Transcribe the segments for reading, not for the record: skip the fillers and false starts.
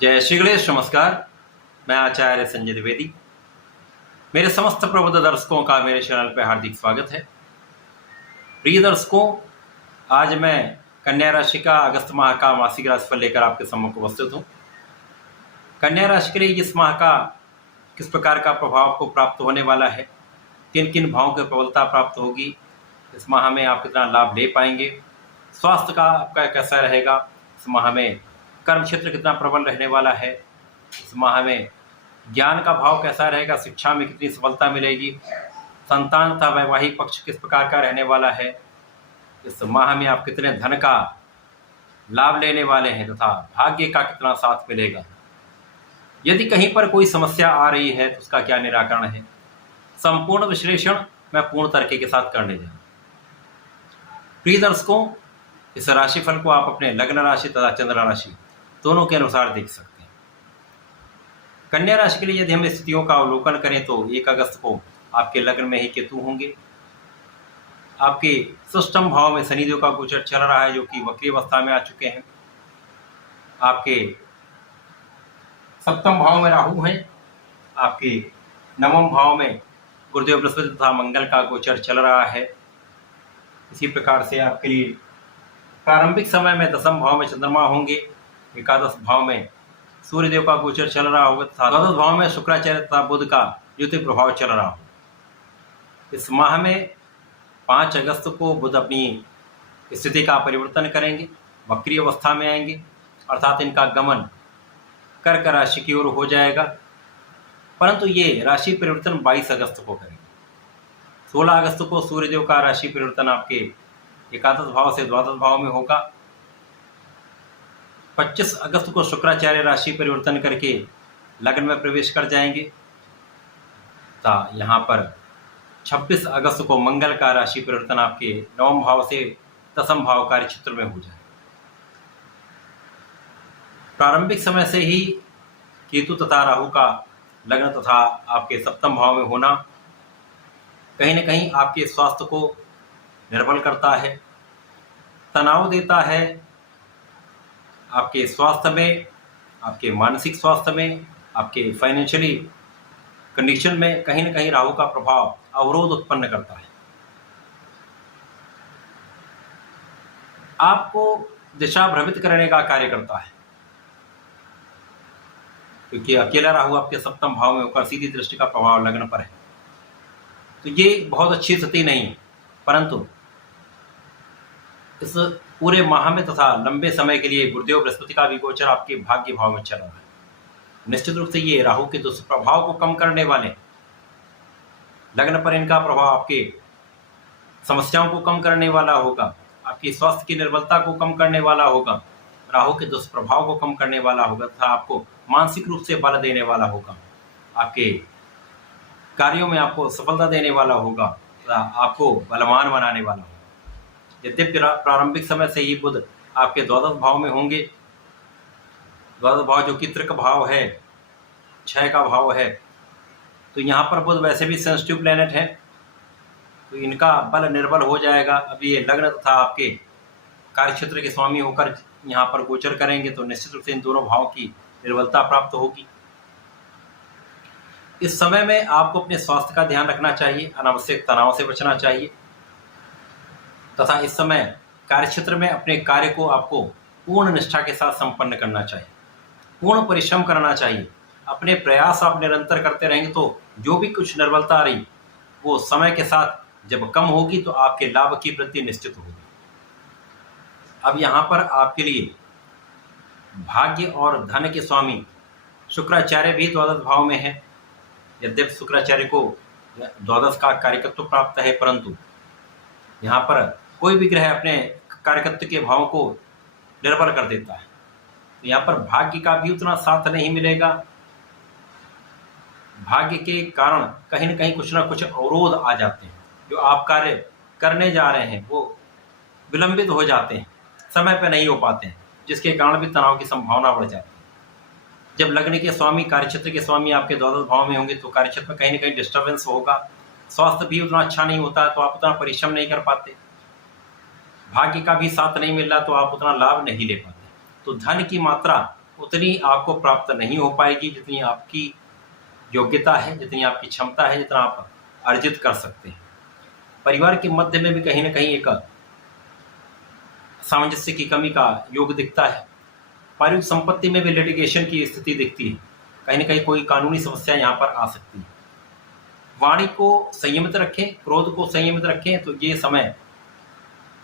जय श्री गणेश। नमस्कार। मैं आचार्य संजय द्विवेदी। मेरे समस्त प्रबुद्ध दर्शकों का मेरे चैनल पर हार्दिक स्वागत है। प्रिय दर्शकों, आज मैं कन्या राशि का अगस्त माह का मासिक राशिफल लेकर आपके सम्मुख उपस्थित हूँ। कन्या राशि के लिए इस माह का किस प्रकार का प्रभाव को प्राप्त होने वाला है, किन किन भावों की प्रबलता प्राप्त होगी, इस माह में आप कितना लाभ ले पाएंगे, स्वास्थ्य का आपका कैसा रहेगा, इस माह में कर्म क्षेत्र कितना प्रबल रहने वाला है, इस माह में ज्ञान का भाव कैसा रहेगा, शिक्षा में कितनी सफलता मिलेगी, संतान तथा वैवाहिक पक्ष किस प्रकार का रहने वाला है, इस माह में आप कितने धन का लाभ लेने वाले हैं तथा भाग्य का कितना साथ मिलेगा। यदि कहीं पर कोई समस्या आ रही है तो उसका क्या निराकरण है, संपूर्ण विश्लेषण मैं पूर्ण तरीके के साथ करने जा रहा हूं। प्रिय दर्शकों, इस राशिफल को आप अपने लग्न राशि तथा चंद्र राशि दोनों के अनुसार देख सकते हैं। कन्या राशि के लिए यदि हम स्थितियों का अवलोकन करें तो 1 अगस्त को आपके लग्न में ही केतु होंगे। आपके षष्ठम भाव में शनिदेव का गोचर चल रहा है, जो कि वक्री अवस्था में आ चुके हैं। आपके सप्तम भाव में राहु हैं। आपके नवम भाव में गुरुदेव बृहस्पति तथा मंगल का गोचर चल रहा है। इसी प्रकार से आपके लिए प्रारंभिक समय में दसम भाव में चंद्रमा होंगे, एकादश भाव में सूर्यदेव का गोचर चल रहा होगा तथा द्वादश भाव में शुक्राचार्य तथा बुध का द्वितीय प्रभाव चल रहा होगा। इस माह में 5 अगस्त को बुध अपनी स्थिति का परिवर्तन करेंगे, वक्री अवस्था में आएंगे, अर्थात इनका गमन कर्क राशि की ओर हो जाएगा। परंतु ये राशि परिवर्तन 22 अगस्त को करेंगे। 16 अगस्त को सूर्यदेव का राशि परिवर्तन आपके एकादश भाव से द्वादश भाव में होगा। 25 अगस्त को शुक्राचार्य राशि परिवर्तन करके लग्न में प्रवेश कर जाएंगे तथा यहाँ पर 26 अगस्त को मंगल का राशि परिवर्तन आपके नवम भाव से दसम भाव कार्य क्षेत्र में हो जाएगा। प्रारंभिक समय से ही केतु तथा राहु का लग्न तथा आपके सप्तम भाव में होना कहीं न कहीं आपके स्वास्थ्य को निर्बल करता है, तनाव देता है। आपके स्वास्थ्य में, आपके मानसिक स्वास्थ्य में, आपके फाइनेंशियली कंडीशन में कहीं न कहीं राहु का प्रभाव अवरोध उत्पन्न करता है। आपको दिशा भ्रमित करने का कार्य करता है, क्योंकि अकेला राहु आपके सप्तम भाव में होकर सीधी दृष्टि का प्रभाव लग्न पर है। तो ये बहुत अच्छी स्थिति नहीं है, परंतु इस पूरे माह में तथा लंबे समय के लिए गुरुदेव बृहस्पति का भी गोचर आपके भाग्य भाव में चल रहा है। निश्चित रूप से ये राहु के दुष्प्रभाव को कम करने वाले, लग्न पर इनका प्रभाव आपके समस्याओं को कम करने वाला होगा, आपकी स्वास्थ्य की निर्बलता को कम करने वाला होगा, राहु के दुष्प्रभाव को कम करने वाला होगा तथा आपको मानसिक रूप से बल देने वाला होगा, आपके कार्यों में आपको सफलता देने वाला होगा तथा आपको बलवान बनाने वाला होगा। यद्यपि प्रारंभिक समय से ही बुध आपके द्वादश भाव में होंगे, द्वादश भाव जो कि तृक भाव है, क्षय का भाव है, तो यहाँ पर बुध वैसे भी सेंसिटिव प्लेनेट है, तो इनका बल निर्बल हो जाएगा। अब ये लग्न तथा आपके कार्यक्षेत्र के स्वामी होकर यहाँ पर गोचर करेंगे तो निश्चित रूप से इन दोनों भावों की निर्बलता प्राप्त होगी। इस समय में आपको अपने स्वास्थ्य का ध्यान रखना चाहिए, अनावश्यक तनाव से बचना चाहिए तथा इस समय कार्यक्षेत्र में अपने कार्य को आपको पूर्ण निष्ठा के साथ संपन्न करना चाहिए, पूर्ण परिश्रम करना चाहिए। अपने प्रयास आप निरंतर करते रहेंगे तो जो भी कुछ निर्बलता आ रही वो समय के साथ जब कम होगी तो आपके लाभ की वृद्धि निश्चित होगी। अब यहाँ पर आपके लिए भाग्य और धन के स्वामी शुक्राचार्य भी द्वादश भाव में है। यद्यपि शुक्राचार्य को द्वादश का कार्यकत्व प्राप्त है, परंतु यहाँ पर कोई भी ग्रह अपने कार्यकत्व के भाव को निर्भर कर देता है, तो यहाँ पर भाग्य का भी उतना साथ नहीं मिलेगा। भाग्य के कारण कहीं न कहीं कुछ ना कुछ अवरोध आ जाते हैं, जो आप कार्य करने जा रहे हैं वो विलंबित हो जाते हैं, समय पर नहीं हो पाते हैं, जिसके कारण भी तनाव की संभावना बढ़ जाती है। जब लग्न के स्वामी कार्यक्षेत्र के स्वामी आपके द्वादश भाव में होंगे तो कार्यक्षेत्र में कहीं न कहीं डिस्टर्बेंस होगा, स्वास्थ्य भी उतना अच्छा नहीं होता है, तो आप उतना परिश्रम नहीं कर पाते, भाग्य का भी साथ नहीं मिल रहा तो आप उतना लाभ नहीं ले पाते। तो धन की मात्रा उतनी आपको प्राप्त नहीं हो पाएगी जितनी आपकी योग्यता है, जितनी आपकी क्षमता है, जितना आप अर्जित कर सकते हैं। परिवार के मध्य में भी कहीं ना कहीं एक सामंजस्य की कमी का योग दिखता है। पारिवारिक संपत्ति में भी लिटिगेशन की स्थिति दिखती है। कहीं ना कहीं कोई कानूनी समस्या यहाँ पर आ सकती है। वाणी को संयमित रखें, क्रोध को संयमित रखें, तो ये समय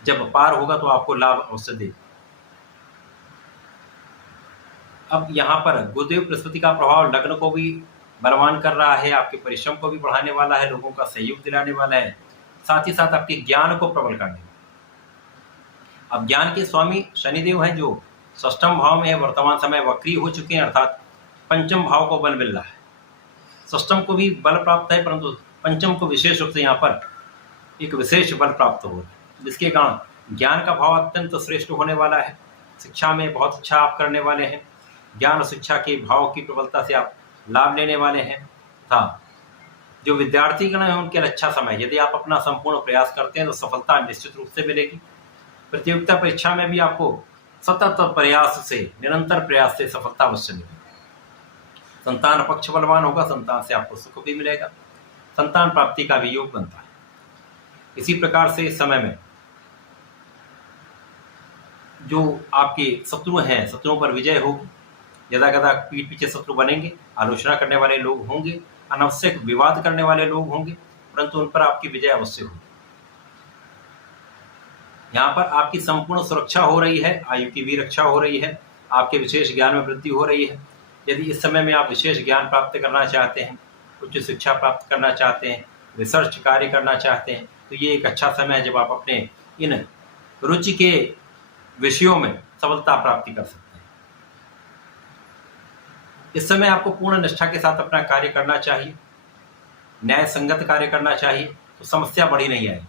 जब पार होगा तो आपको लाभ अवश्य दे। अब यहाँ पर गुरुदेव बृहस्पति का प्रभाव लग्न को भी बलवान कर रहा है, आपके परिश्रम को भी बढ़ाने वाला है, लोगों का सहयोग दिलाने वाला है, साथ ही साथ आपके ज्ञान को प्रबल करने वाला। अब ज्ञान के स्वामी शनिदेव हैं जो षष्ठम भाव में है, वर्तमान समय वक्री हो चुके हैं, अर्थात पंचम भाव को बल मिल रहा है। षष्ठम को भी बल प्राप्त है, परंतु पंचम को विशेष रूप से यहाँ पर एक विशेष बल प्राप्त हो रहा है, जिसके कारण ज्ञान का भाव अत्यंत श्रेष्ठ होने वाला है। शिक्षा में बहुत अच्छा आप करने वाले हैं। ज्ञान और शिक्षा के भाव की प्रबलता से आप लाभ लेने वाले हैं। तथा जो विद्यार्थीगण हैं उनके लिए अच्छा समय, यदि आप अपना संपूर्ण प्रयास करते हैं तो सफलता निश्चित रूप से मिलेगी। प्रतियोगिता परीक्षा में भी आपको सतत प्रयास से, निरंतर प्रयास से सफलता अवश्य मिलेगी। संतान पक्ष बलवान होगा, संतान से आपको सुख भी मिलेगा, संतान प्राप्ति का भी योग बनता है। इसी प्रकार से इस समय में जो आपके शत्रु हैं, शत्रुओं पर विजय होगी। यदा कदा पीठ पीछे शत्रु बनेंगे, आलोचना करने वाले लोग होंगे, अनावश्यक विवाद करने वाले लोग होंगे, परंतु उन पर आपकी विजय अवश्य होगी। यहाँ पर आपकी संपूर्ण सुरक्षा हो रही है, आयु की भी रक्षा हो रही है, आपके विशेष ज्ञान में वृद्धि हो रही है। यदि इस समय में आप विशेष ज्ञान प्राप्त करना चाहते हैं, उच्च शिक्षा प्राप्त करना चाहते हैं, रिसर्च कार्य करना चाहते हैं, तो ये एक अच्छा समय है जब आप अपने इन रुचि के विषयों में सफलता प्राप्ति कर सकते हैं। इस समय आपको पूर्ण निष्ठा के साथ अपना कार्य करना चाहिए, न्याय संगत कार्य करना चाहिए, तो समस्या बड़ी नहीं आएगी।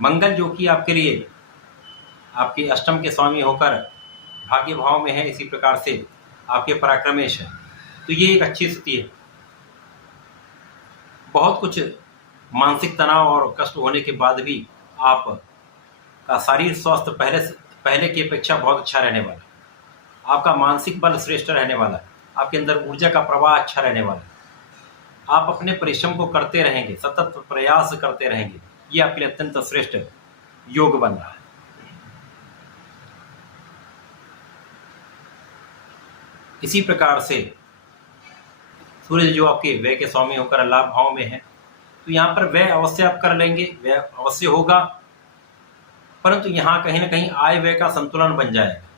मंगल जो कि आपके लिए आपके अष्टम के स्वामी होकर भाग्य भाव में है, इसी प्रकार से आपके पराक्रमेश है, तो ये एक अच्छी स्थिति है। बहुत कुछ मानसिक तनाव और कष्ट होने के बाद भी आपका शारीरिक स्वास्थ्य पहले की अपेक्षा बहुत अच्छा रहने वाला है। आपका मानसिक बल श्रेष्ठ रहने वाला है, आपके अंदर ऊर्जा का प्रवाह अच्छा रहने वाला है। आप अपने परिश्रम को करते रहेंगे, सतत प्रयास करते रहेंगे, ये आपके लिए अत्यंत श्रेष्ठ योग बन रहा है। इसी प्रकार से सूर्य जो आपके व्यय के स्वामी होकर लाभ भाव में है, तो यहाँ पर व्यय अवश्य आप कर लेंगे, व्यय अवश्य होगा, परंतु यहाँ कहीं ना कहीं आय व्यय का संतुलन बन जाएगा।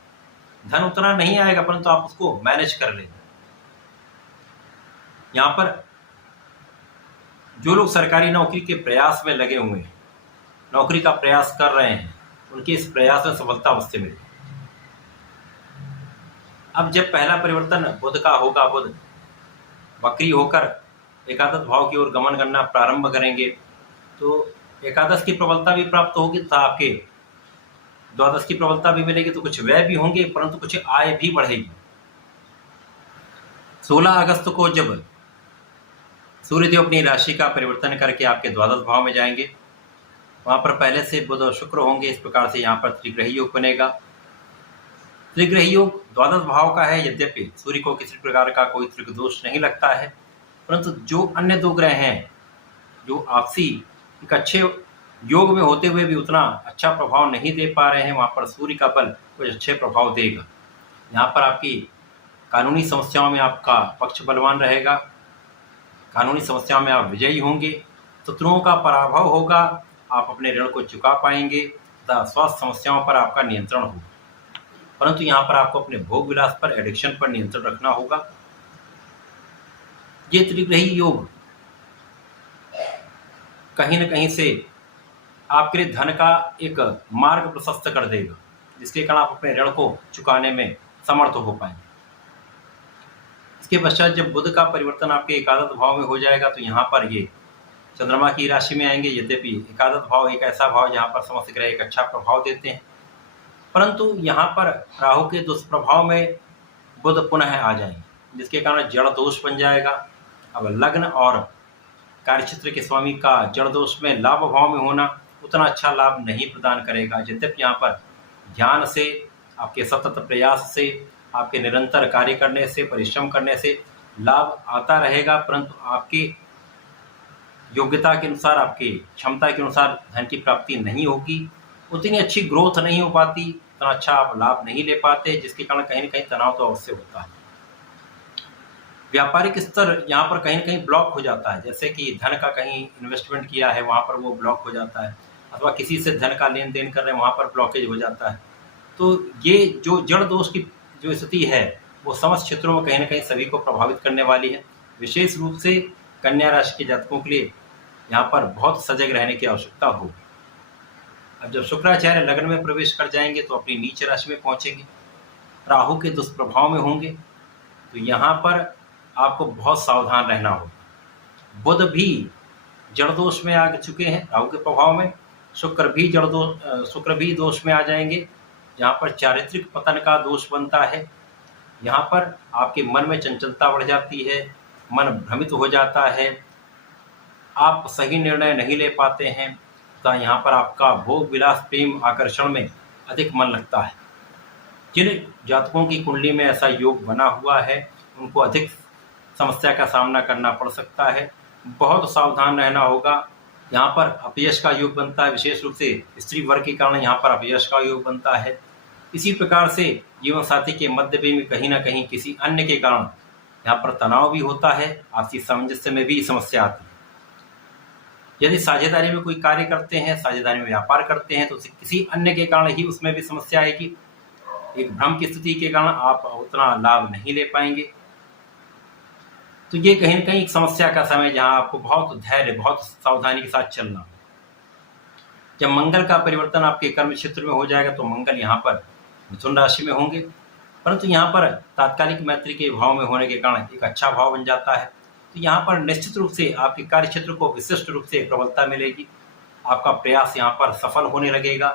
धन उतना नहीं आएगा, परंतु आप उसको मैनेज कर लेंगे। यहाँ पर जो लोग सरकारी नौकरी के प्रयास में लगे हुए हैं, नौकरी का प्रयास कर रहे हैं, उनके इस प्रयास में सफलता अवश्य मिलेगी। अब जब पहला परिवर्तन बुध का होगा, बुध वक्री होकर एकादश भाव की ओर गमन करना प्रारंभ करेंगे, तो एकादश की प्रबलता भी प्राप्त होगी तथा आपके द्वादश की प्रबलता भी मिलेगी, तो कुछ व्यय भी होंगे, परंतु कुछ आय भी बढ़ेगी। 16 अगस्त को जब सूर्यदेव अपनी राशि का परिवर्तन करके आपके द्वादश भाव में जाएंगे, वहां पर पहले से बुध और शुक्र होंगे। इस प्रकार से यहाँ पर त्रिग्रही योग बनेगा। त्रिग्रही योग द्वादश भाव का है, यद्यपि सूर्य को किसी प्रकार का कोई त्रिगदोष नहीं लगता है, परंतु जो अन्य दो ग्रह हैं जो आपसी एक अच्छे योग में होते हुए भी उतना अच्छा प्रभाव नहीं दे पा रहे हैं, वहाँ पर सूर्य का बल कुछ अच्छे प्रभाव देगा। यहाँ पर आपकी कानूनी समस्याओं में आपका पक्ष बलवान रहेगा, कानूनी समस्याओं में आप विजयी होंगे, शत्रुओं का पराभव होगा, आप अपने ऋण को चुका पाएंगे तथा स्वास्थ्य समस्याओं पर आपका नियंत्रण होगा। परंतु यहाँ पर आपको अपने भोग विलास पर, एडिक्शन पर नियंत्रण रखना होगा। ये त्रिग्रही योग कहीं न कहीं से आपके लिए धन का एक मार्ग प्रशस्त कर देगा, जिसके कारण आप अपने ऋण को चुकाने में समर्थ हो पाएंगे। इसके पश्चात जब बुध का परिवर्तन आपके एकादश भाव में हो जाएगा, तो यहाँ पर ये चंद्रमा की राशि में आएंगे। यद्यपि एकादश भाव एक ऐसा भाव जहाँ पर समस्त ग्रह एक अच्छा प्रभाव देते हैं, परंतु यहाँ पर राहु के दुष्प्रभाव में बुध पुनः आ जाएंगे, जिसके कारण जड़ दोष बन जाएगा। अब लग्न और कार्यक्षेत्र के स्वामी का जड़ दोष में लाभ भाव में होना उतना अच्छा लाभ नहीं प्रदान करेगा। यद्यपि यहाँ पर ध्यान से, आपके सतत प्रयास से आपके निरंतर कार्य करने से, परिश्रम करने से लाभ आता रहेगा, परंतु आपके योग्यता के अनुसार, आपकी क्षमता के अनुसार धन की प्राप्ति नहीं होगी, उतनी अच्छी ग्रोथ नहीं हो पाती, उतना अच्छा आप लाभ नहीं ले पाते, जिसके कारण कहीं न कहीं तनाव तो अवश्य होता है। व्यापारिक स्तर यहाँ पर कहीं न कहीं ब्लॉक हो जाता है, जैसे कि धन का कहीं इन्वेस्टमेंट किया है, वहाँ पर वो ब्लॉक हो जाता है, अथवा किसी से धन का लेन-देन कर रहे हैं, वहाँ पर ब्लॉकेज हो जाता है। तो ये जो जड़ दोष की जो स्थिति है, वो समस्त क्षेत्रों में कहीं न कहीं सभी को प्रभावित करने वाली है। विशेष रूप से कन्या राशि के जातकों के लिए यहाँ पर बहुत सजग रहने की आवश्यकता होगी। अब जब शुक्राचार्य लग्न में प्रवेश कर जाएंगे तो अपनी नीच राशि में पहुंचेंगे, राहु के दुष्प्रभाव में होंगे, तो यहाँ पर आपको बहुत सावधान रहना होगा। बुध भी जड़ दोष में आ चुके हैं राहु के प्रभाव में, शुक्र भी दोष में आ जाएंगे, जहाँ पर चारित्रिक पतन का दोष बनता है। यहाँ पर आपके मन में चंचलता बढ़ जाती है, मन भ्रमित हो जाता है, आप सही निर्णय नहीं ले पाते हैं, तो यहाँ पर आपका भोग विलास प्रेम आकर्षण में अधिक मन लगता है। जिन जातकों की कुंडली में ऐसा योग बना हुआ है, उनको अधिक समस्या का सामना करना पड़ सकता है, बहुत सावधान रहना होगा। यहाँ पर अपयश का योग बनता है, विशेष रूप से स्त्री वर्ग के कारण यहाँ पर अपयश का योग बनता है। इसी प्रकार से जीवन साथी के मध्य में कहीं ना कहीं किसी अन्य के कारण यहाँ पर तनाव भी होता है, आपसी सामंजस्य में भी समस्या आती है। यदि साझेदारी में कोई कार्य करते हैं, साझेदारी में व्यापार करते हैं, तो किसी अन्य के कारण ही उसमें भी समस्या आएगी। एक भ्रम की स्थिति के कारण आप उतना लाभ नहीं ले पाएंगे। तो ये कहीं न कहीं एक समस्या का समय, जहां आपको बहुत धैर्य, बहुत सावधानी के साथ चलना। जब मंगल का परिवर्तन आपके कर्म क्षेत्र में हो जाएगा, तो मंगल यहाँ पर मिथुन राशि में होंगे, परंतु यहाँ पर तात्कालिक मैत्री के भाव में होने के कारण एक अच्छा भाव बन जाता है। तो यहाँ पर निश्चित रूप से आपके कार्य क्षेत्र को विशिष्ट रूप से प्रबलता मिलेगी, आपका प्रयास यहाँ पर सफल होने लगेगा।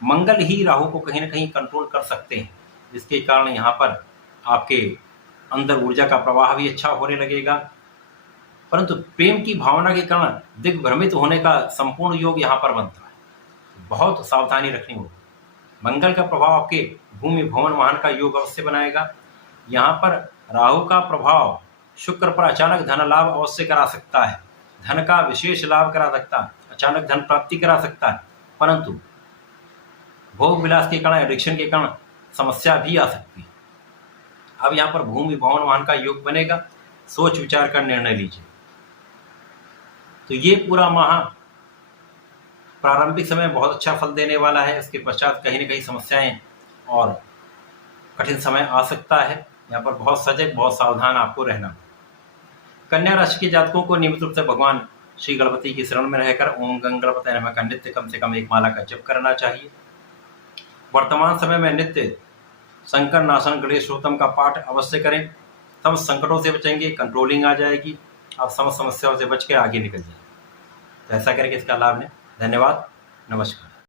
मंगल ही राहु को कहीं न कहीं कंट्रोल कर सकते हैं, जिसके कारण यहाँ पर आपके अंदर ऊर्जा का प्रवाह भी अच्छा होने लगेगा, परंतु प्रेम की भावना के कारण दिग्भ्रमित होने का संपूर्ण योग यहाँ पर बनता है। बहुत सावधानी रखनी होगी। मंगल का प्रभाव आपके भूमि भवन वाहन का योग अवश्य बनाएगा। यहाँ पर राहु का प्रभाव शुक्र पर अचानक धन लाभ अवश्य करा सकता है, धन का विशेष लाभ करा सकता है, अचानक धन प्राप्ति करा सकता है, परंतु भोग विलास के कारण, एडिक्शन के कारण समस्या भी आ सकती है। अब यहाँ पर भूमि भवन वाहन का योग बनेगा, सोच विचार कर निर्णय लीजिए। तो ये पूरा माह प्रारंभिक समय बहुत अच्छा फल देने वाला है, इसके पश्चात कहीं न कहीं समस्याएं और कठिन समय आ सकता है। यहाँ पर बहुत सजग, बहुत सावधान आपको रहना। कन्या राशि के जातकों को नियमित रूप से भगवान श्री गणपति की शरण में रहकर ओम गंग गणपतये नमः का नित्य कम से कम एक माला का जप करना चाहिए। वर्तमान समय में नित्य संकट नाशन गणेशोत्तम का पाठ अवश्य करें, सब संकटों से बचेंगे, कंट्रोलिंग आ जाएगी, आप समस्त समस्याओं से बच के आगे निकल जाएंगे। तो ऐसा करके इसका लाभ लें। धन्यवाद, नमस्कार।